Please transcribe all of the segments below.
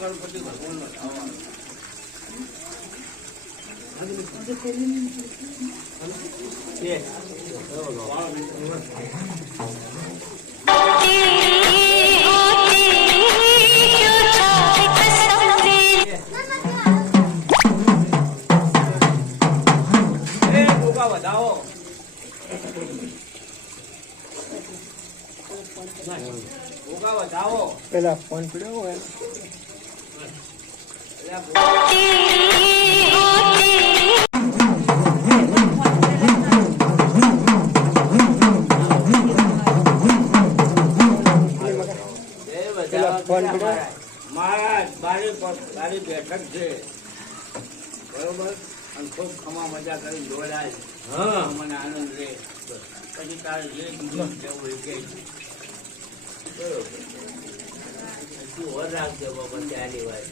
ગણપતિ ભગવાન વધાવો વધાવો પેલા ફોન પડ્યો હોય મહારાજ બારી બેઠક છે બરોબર અને ખૂબ ખમા મજા કરી જોડાય મને આનંદ રે પછી તારે જે બીજું કેવું એ કે શું ઓર રાખજો બાબા ત્યાંની વાત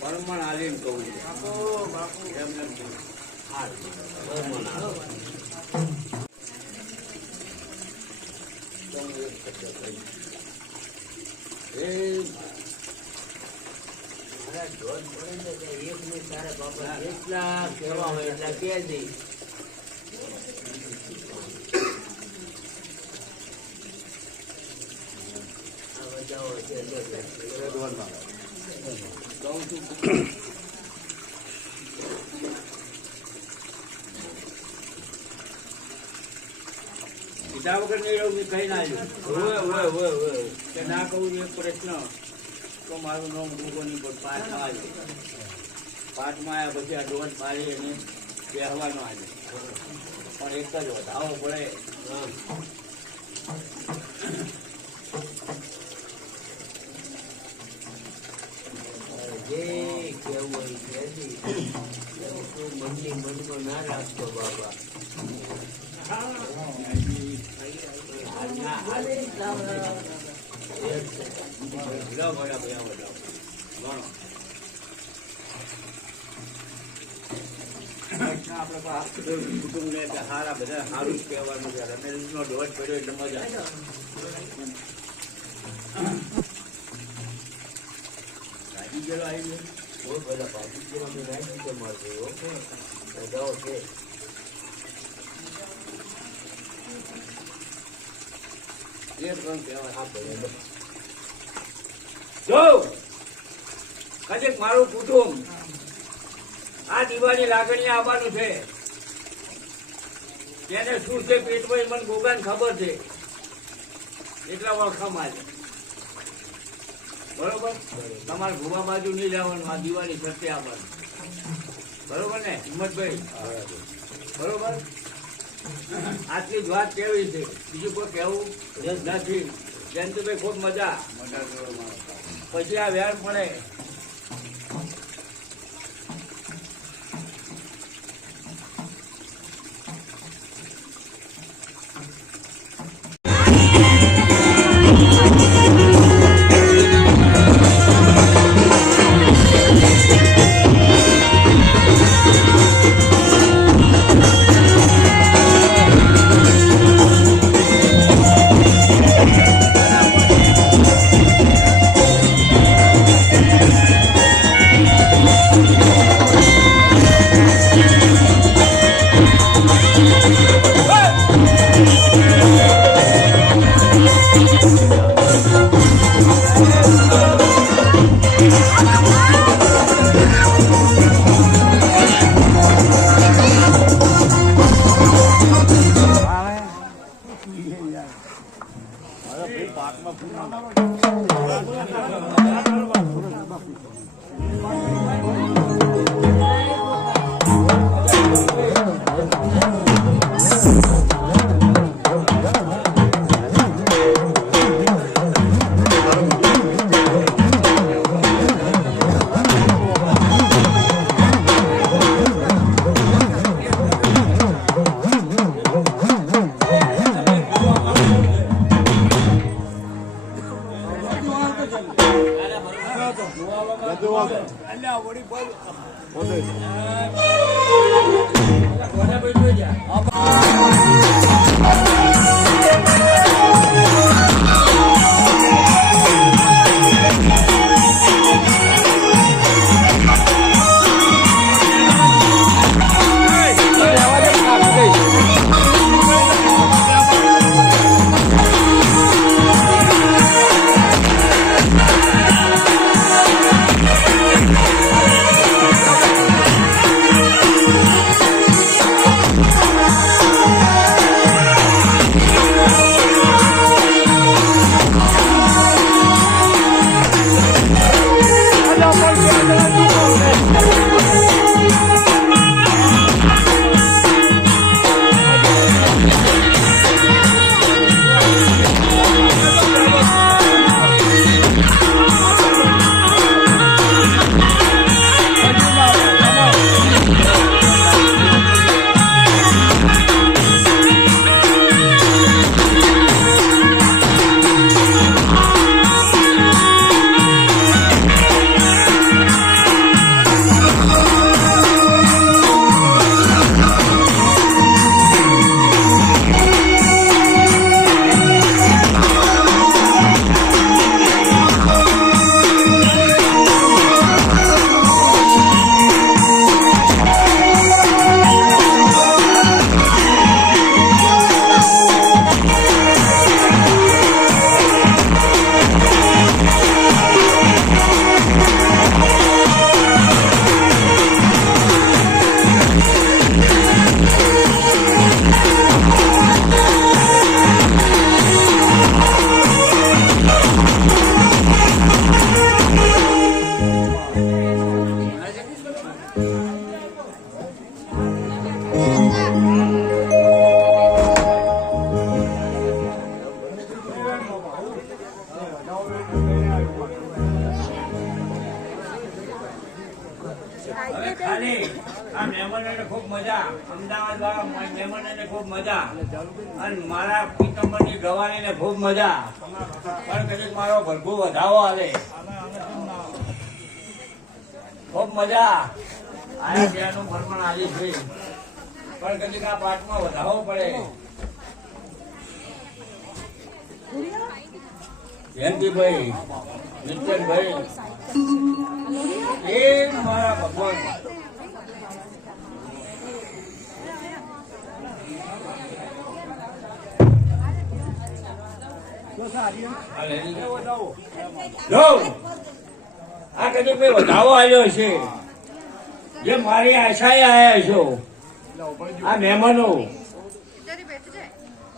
પરમણ આલીને કહું એમને એટલા કેવા હોય એટલા કે દઈ કીધા વગર નહીં રહું કઈ ના આવ્યું ના કહું એક પ્રશ્ન તો મારું નામ ભૂગોની પાઠમાં આવ્યું પાઠમાં આવ્યા પછી આ દોઢ પાડી અને બેહવાનો આવે પણ એક જ વધાવો પડે જે કેવું હોય મનની મનમાં ના રાખતો બાબા આપડે કુટુંબ ને હારા બધા સારું જ કહેવાનું છે રમેશનો દોષ પડ્યો એટલે મજા રાજી ગયેલો આવી ગયો બહુ બધા પાછી ગયેલો રાજી ગયો મળશે ઓકે જાઓ છે જો કદાચ મારું કુટુંબ આ દીવાની લાગણી આવવાનું છે તેને શું છે પેટમાં મને ગોગાને ખબર છે એટલા વળખા મારે બરોબર તમારે ભૂવા બાજુ નહીં જવાનું આ દિવાળી સત્ય આવવાનું બરોબર ને હિંમતભાઈ બરોબર આટલી જ વાત કેવી છે બીજું કોઈ કેવું નથી જયંતિભાઈ ખૂબ મજા પછી આ વેર પડે આ મહેમાનોને ખૂબ મજા, અમદાવાદ વાળા મહેમાનોને ખૂબ મજા, અને મારા પિત્તંબરની ગવાણીને ખૂબ મજા. પણ કદાચ મારો ભરભૂ વધાવો હાલે, ખૂબ મજા. આયા ત્યાંનું ભરમણ આજે છે, પણ કદાચ આ પાઠમાં વધાવો પડે. જયંતિભાઈ, નિત્યનભાઈ, એ મારા ભગવાન. આ કદી કોઈ વધાવો આવ્યો છે, જે મારી આશાએ આવ્યા છો. આ મહેમાનો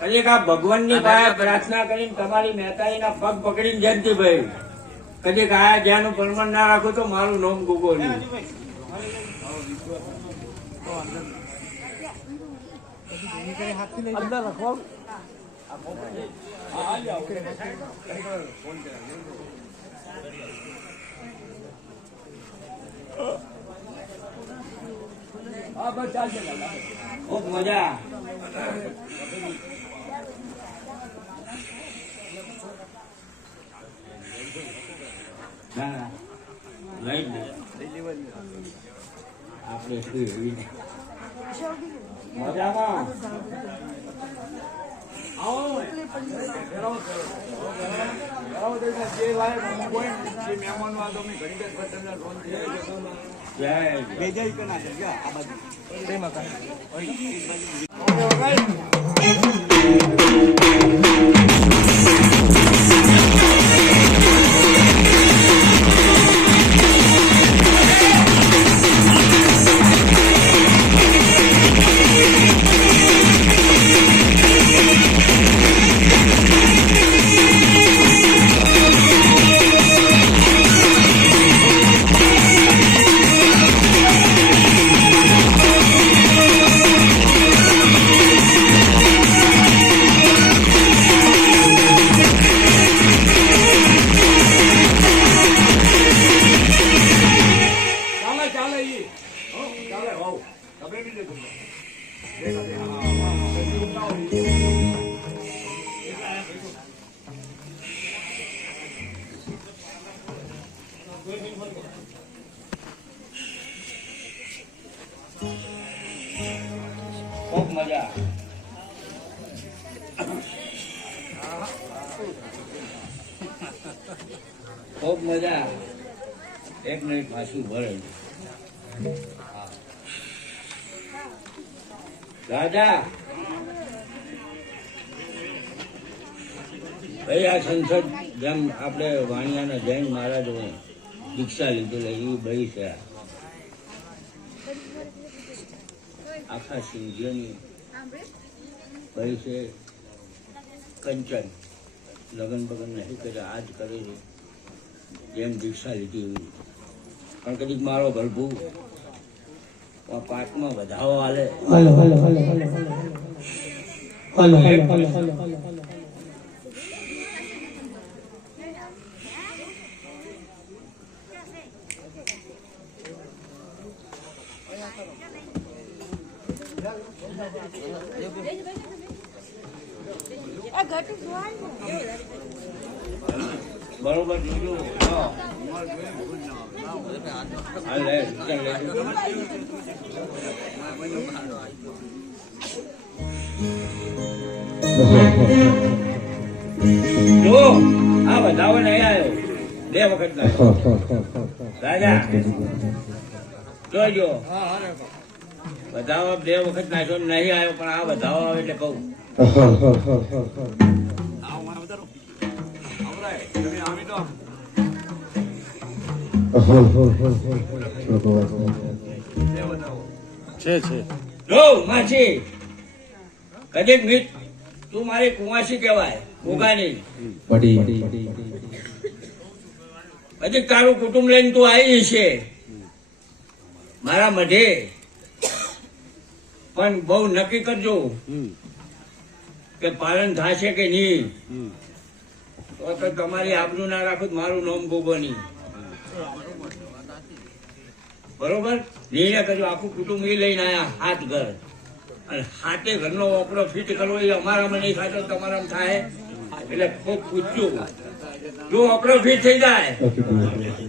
કદીક આ ભગવાનની પાસે પ્રાર્થના કરીને તમારી મહેતાઈના પગ પકડીને જયંતિભાઈ કદીક આયા જ્યાંનું પ્રમાણ ના રાખો તો મારું નામ ગુગો નહીં. અંદર લખવા ખૂબ મજા. આપણે મજામાં મજા. ખૂબ મજા. એક મિનિટ પાછું ભરે રાજા ભાઈ. આ સંસદ જેમ આપણે વાણિયાના જૈન મહારાજોએ દીક્ષા લીધેલી એવી ભાઈ છે. આખા સિંધીઓની ભાઈ છે. કંચન લગ્ન બગન નહીં કરે, આજ કરે છે જેમ દીક્ષા લીધી એવી. પણ કદીક મારો ગર્ભુ પાકમાં વધાવો હાલે. બરોબર જોજો. જો આ વધાવો નહીં આવ્યો 2 વખત ના રાજા જોજો. વધાવો 2 વખત નાખ્યો નહીં આવ્યો, પણ આ વધાવો આવે એટલે કહું જો માછી કદીક મિત તું મારી કુંવાસી કહેવાય ભોગાની. પછી તારું કુટુંબ લઈને તું આવી છે મારા મઢે, પણ બહુ નક્કી કરજો કે પાલન થશે કે નહીં. તો તમારી આબરૂ ના રાખું મારું નામ ગોગો નહીં. બરોબર નિર્ણય કરજો. આખું કુટુંબ એ લઈને આવ્યા 7 ઘર, અને 7 ઘરનો ઓપરો ફિટ કરવો એ અમારામાં નહીં થાય તો તમારામાં થાય. એટલે ખૂબ પૂછ્યું જો ઓપરો ફિટ થઈ જાય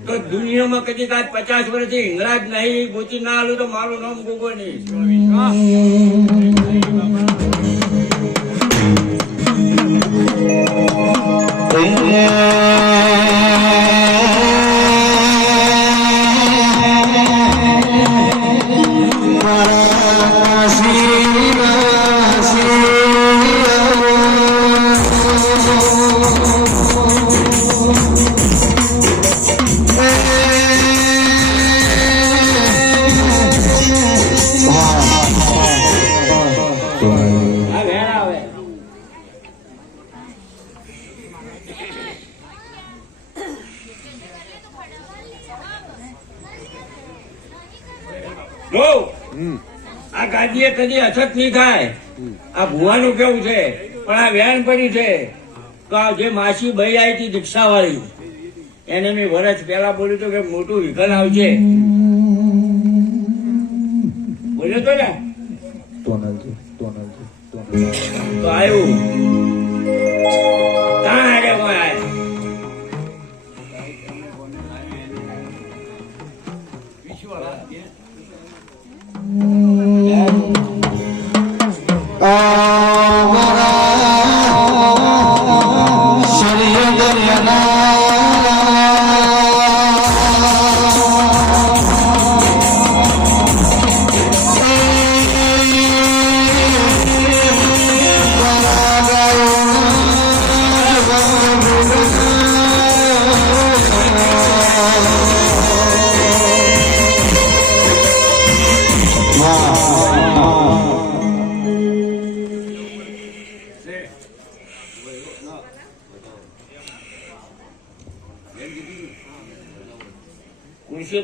તો દુનિયામાં કદી કાંઈ 50 વર્ષથી હિંગળાજ નહીં ગોચી ના આલું તો મારું નામ ગોગો નહીં. આ ગાદીએ કદી અછત નહીં થાય. આ ભુવાનું કેવું છે, પણ આ વેણ પડી છે તો આ જે માસી ભાઈ આવી હતી દીક્ષા વાળી એને મેં વર્ષ પહેલા બોલ્યું હતું કે મોટું વિકલ આવશે. બોલ્યો તો ને તો આવ્યું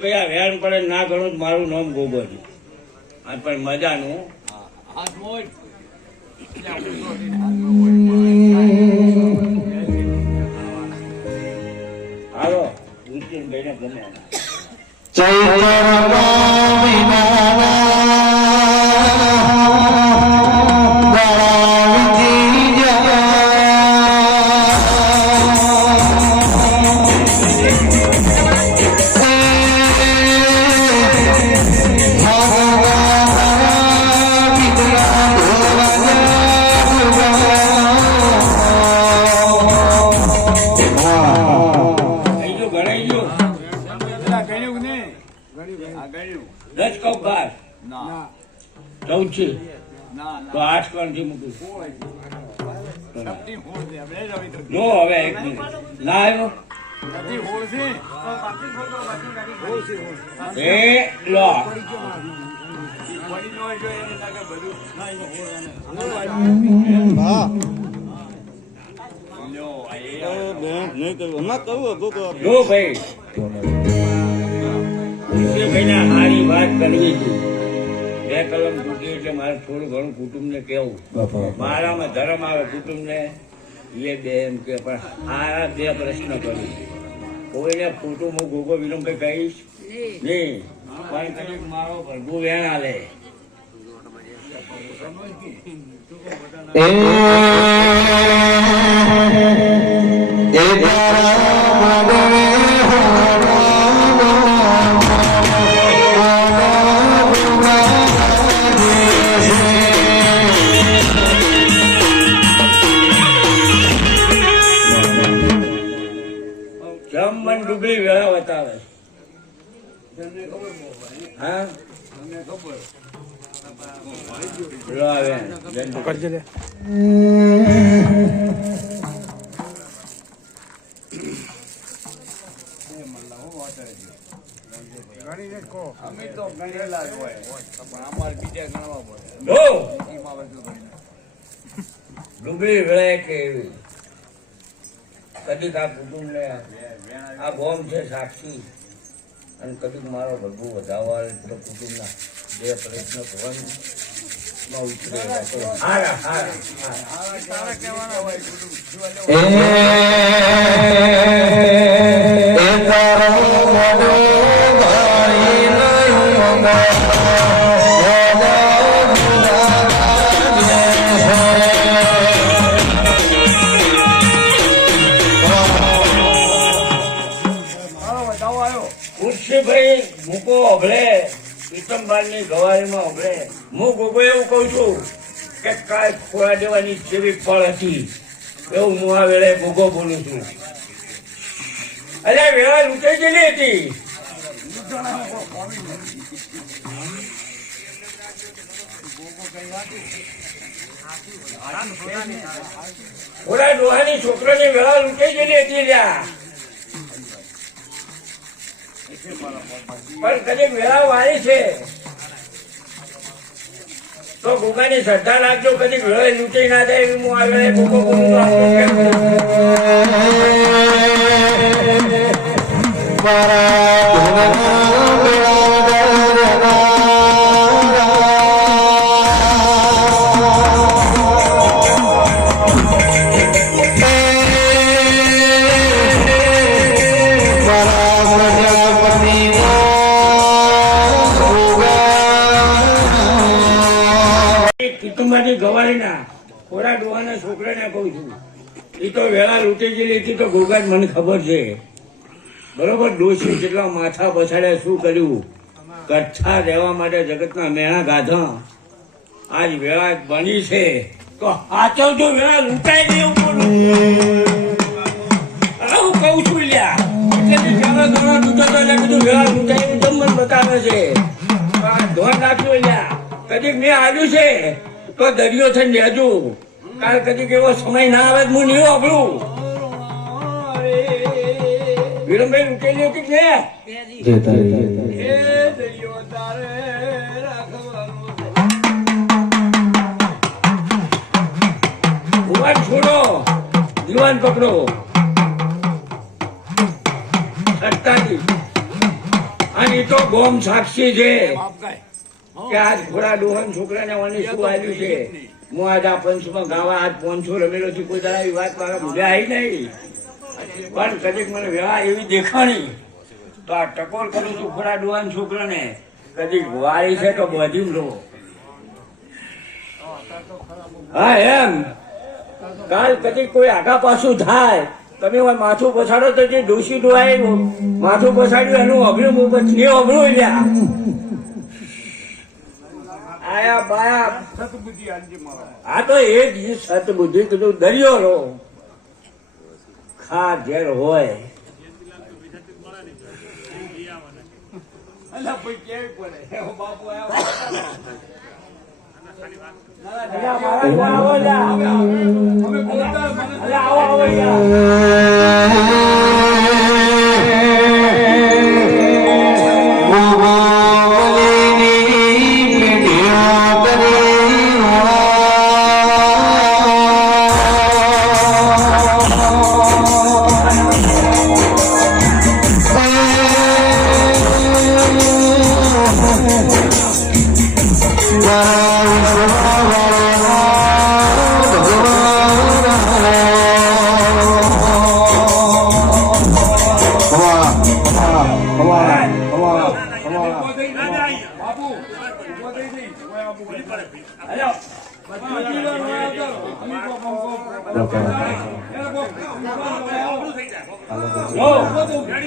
ભાઈ આ વેણ પડે ના ગણું મારું નામ ગોગો છે. પણ મજાનું હાલો ભાઈને ગમે બાર ના 14 છે ના તો 8 કોણથી મૂકું સપટી હોળ છે હવે રવિ તો જો હવે 1 મિનિટ ના આવ્યો સપટી હોળ છે એ લો વળી નો જો એને લાગે બધું ના એને હોળ હા લ્યો આ નહીં કહ્યું હમણાં કહ્યું હતું તો જો ભાઈ ભાઈના હારી વાત કરવી છે 2 કલમ તૂટી એટલે મારે થોડું ઘણું કુટુંબને કેવું મારામાં ધર્મ આવે કુટુંબને એ બે એમ કે પણ આ 2 પ્રશ્ન કરું કોઈને ખોટું હું ગોગો વિલંબ કઈ કહીશ નહીં પણ કદાચ મારો ભરગુ વેણ હાલે મન ડુબળી વેળા બતાવે હા લો આવે કરજે લે અમે તો ગણેલા જ હોય પણ અમારે બીજા ગણવા પડે લો એમાં બધું ગણી ડુબળી વેળા કે એવી કદીક આ કુટુંબને આ બોમ્બ છે સાક્ષી અને કદીક મારો ભરગુ વધાવવા તો કુટુંબના 2 પ્રશ્ન ભવનમાં ઉતરે હારા તારા કહેવાના હોય કુટુંબ ભાઈ મૂકો અભળે પીતમબારની ગવારીમાં અભળે હું ગોગો એવું કઉ છું કે કાંઈ ખોરા દેવાની જેવી ફળ હતી એવું હું આ વેળે ગોગો બોલું છું અરે વેળા લૂંટાઈ ગયેલી હતી થોડા ડોહાની છોકરાની વેળા લૂંટાઈ ગયેલી હતી લ્યા પણ કદી વેળા વાળી છે તો ગોગાની શ્રદ્ધા રાખજો કદી વેળા લૂંટી ના જાય એવી હું આ વેળે ગોગો બોલું ગવારીના થોડા ડોહાના છોકરાને કહું છું એ તો વેળા લૂંટી ગયેલી હતી તો ગોગા મને ખબર છે બરોબર ડોશી કેટલા માથા પછાડ્યા શું કર્યું કચ્છા રહેવા માટે જગતના મેણા ગાધા આજ વેળા બની છે તો હાચવજો વેળા લૂંટાઈ દે હું કહું છું લ્યા એટલે વેળા લૂંટાઈ તમને બતાવે છે ધોન રાખજો લ્યા કદી મેં આવ્યું છે તો દરિયો થઈને લેજો કારણ કદી એવો સમય ના આવે હું નહીં વાપરું વિરમભાઈ લૂંટેલી હતી કે દરિયો તારે ભુવન છોડો દીવાન પકડો સત્તાજી અને તો ગોમ સાક્ષી છે કે આજ ઘોડા ડોહન છોકરાને વાની શું આવ્યું છે હું આજ આ પંચમાં ગાવા આજ પોંચો રમેલો છું કોઈ દાડા વાત મારા ભૂલે આવી નહીં પણ કદીક મને વેળા એવી દેખાણી તો આ ટકોર કરું છું ઘોડા ડોહન છોકરાને કદીક વાળી છે તો બધી લો હા એમ કાલ કદીક કોઈ આગા પાછું થાય તમે માથું પછાડો તો જે ડોસી ડોહાય માથું પછાડ્યું એનું અભર્યું હું પછી અભરું લ્યા આયા બાયા સતબુદ્ધિ આંજી મારા આ તો એ જ સતબુદ્ધિ કીધું દરિયો રો ખા ઝેર હોય અલા ભાઈ કેવી પડે એવો બાપુ આવ્યો અલ્યા મારા ગોળ આવો લ્યા. અમે બોલતા મને અલ્યા આવો આવો લ્યા. બાપુ ઉભો થઈ જઈ ઓય બાપુ અલ્યા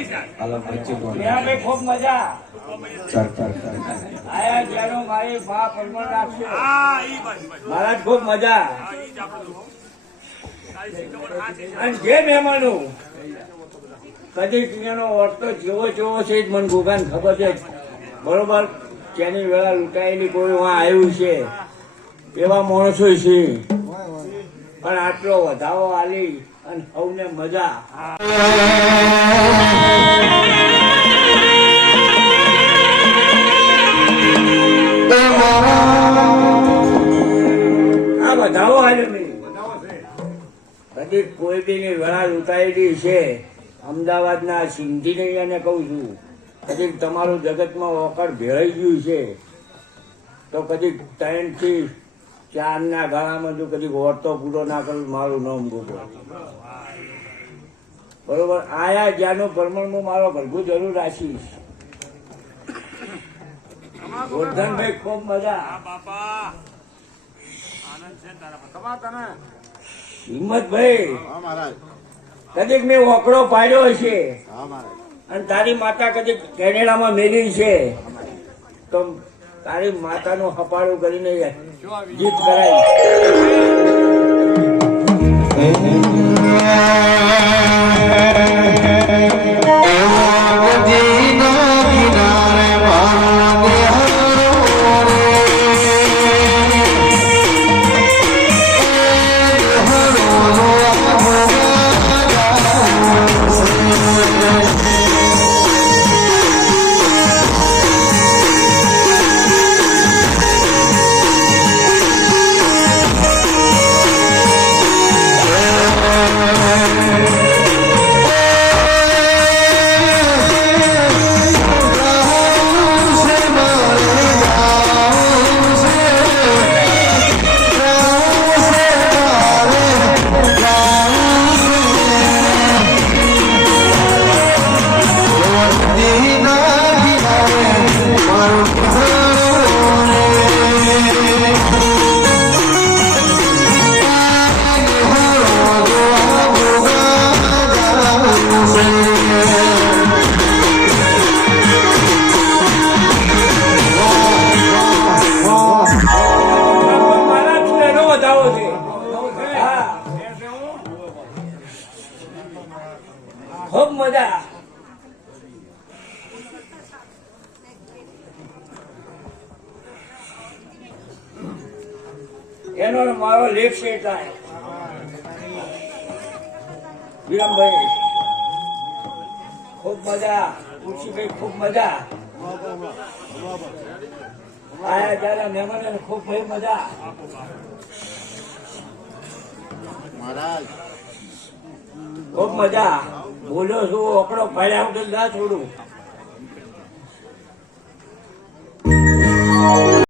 ત્યાં ભાઈ ખૂબ મજા આયા જ્યાંનો મારી બા પરમણ રાખશે મહારાજ ખૂબ મજા અને જે મહેમાનો કદી એનો વર્તો જેવો જેવો છે જ મને ગોગાને ખબર છે બરોબર તેની વેળા લૂંટાયેલી કોઈ વાં આવ્યું છે એવા માણસો છે પણ આટલો વધાવો આલી અને સૌને મજા આ વધાવો આવ્યો નહીં કદી કોઈ બી ની વેળા લૂંટાયેલી છે અમદાવાદના સિંધી ને કહું છું કદી તમારું જગતમાં ઓકળ ભેળાઈ ગયું છે તો કદી 3 થી 4 ના ગાળામાં જો કદી વર્તો પૂરો ના કરું મારું નામ ગોગો બરોબર આયા જ્યાંનું પ્રમાણમાં મારો ભરગું જરૂર રાખીશ ગોરધનભાઈ ખૂબ મજા હિંમતભાઈ કદીક મેં ઓકડો પાડ્યો છે અને તારી માતા કદી કેનેડામાં મેલી છે તો તારી માતાનું હપાળું કરીને જીત કરાય ખૂબ મજા એનો મારો લેખ છે થાય વિરમભાઈ ખૂબ મજા ખુશીભાઈ ખૂબ મજા આયા જયારે મહેમાનો ખૂબ ભાઈ મજા ખૂબ મજા બોલ્યો છું ઓકડો ફાડ્યા વગર ના છોડું